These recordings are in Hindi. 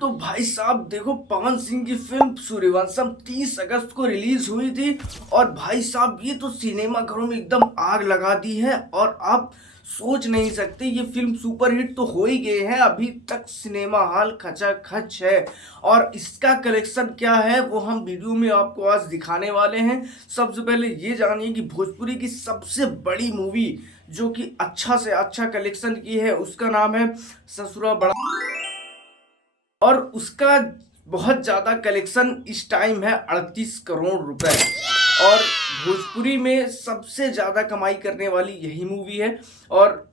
तो भाई साहब देखो, पवन सिंह की फिल्म सूर्यवंशम 30 अगस्त को रिलीज हुई थी। और भाई साहब ये तो सिनेमा घरों में एकदम आग लगा दी है। और आप सोच नहीं सकते, ये फिल्म सुपरहिट तो हो ही गई है, अभी तक सिनेमा हॉल खचाखच है। और इसका कलेक्शन क्या है वो हम वीडियो में आपको आज दिखाने वाले हैं। सबसे पहले ये जानिए कि भोजपुरी की सबसे बड़ी मूवी जो कि अच्छा से अच्छा कलेक्शन की है उसका नाम है ससुरा बड़ा। और उसका बहुत ज़्यादा कलेक्शन इस टाइम है 38 करोड़ रुपए। और भोजपुरी में सबसे ज़्यादा कमाई करने वाली यही मूवी है। और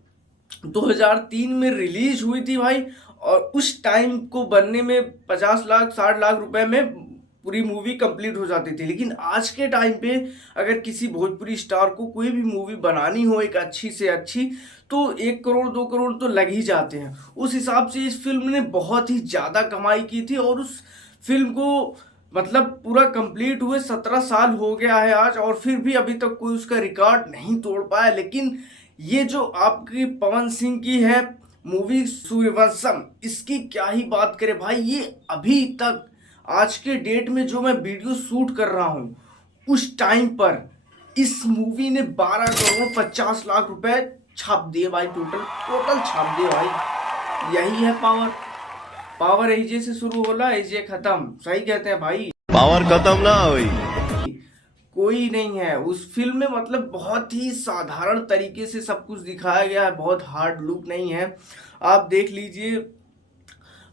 2003 में रिलीज हुई थी भाई। और उस टाइम को बनने में 50 लाख 60 लाख रुपए में पूरी मूवी कंप्लीट हो जाती थी। लेकिन आज के टाइम पे अगर किसी भोजपुरी स्टार को कोई भी मूवी बनानी हो एक अच्छी से अच्छी, तो 1 करोड़ 2 करोड़ तो लग ही जाते हैं। उस हिसाब से इस फिल्म ने बहुत ही ज़्यादा कमाई की थी। और उस फिल्म को मतलब पूरा कंप्लीट हुए 17 साल हो गया है आज, और फिर भी अभी तक कोई उसका रिकॉर्ड नहीं तोड़ पाया। लेकिन ये जो आपकी पवन सिंह की है मूवी सूर्यवंशम, इसकी क्या ही बात करें भाई। ये अभी तक आज के डेट में जो मैं वीडियो शूट कर रहा हूँ उस टाइम पर इस मूवी ने 12 करोड़ 50 लाख रुपए छाप दिए भाई। टोटल टोटल छाप दिए भाई। यही है पावर। पावर एजे से शुरू होला एजे खत्म, सही कहते हैं भाई। पावर खत्म ना हुई। कोई नहीं है उस फिल्म में, मतलब बहुत ही साधारण तरीके से सब कुछ दिखाया गया है, बहुत हार्ड लुक नहीं है। आप देख लीजिए,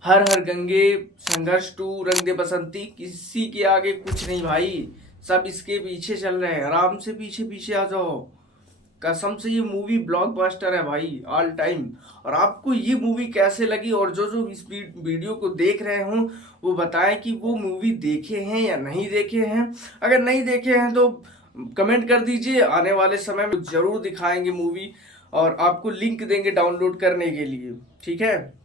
हर हर गंगे, संघर्ष टू, रंग दे बसंती, किसी के आगे कुछ नहीं भाई। सब इसके पीछे चल रहे हैं, आराम से पीछे पीछे आ जाओ। कसम से ये मूवी ब्लॉकबस्टर है भाई, ऑल टाइम। और आपको ये मूवी कैसे लगी, और जो जो इस वीडियो को देख रहे हों वो बताएं कि वो मूवी देखे हैं या नहीं देखे हैं। अगर नहीं देखे हैं तो कमेंट कर दीजिए, आने वाले समय में जरूर दिखाएंगे मूवी। और आपको लिंक देंगे डाउनलोड करने के लिए, ठीक है।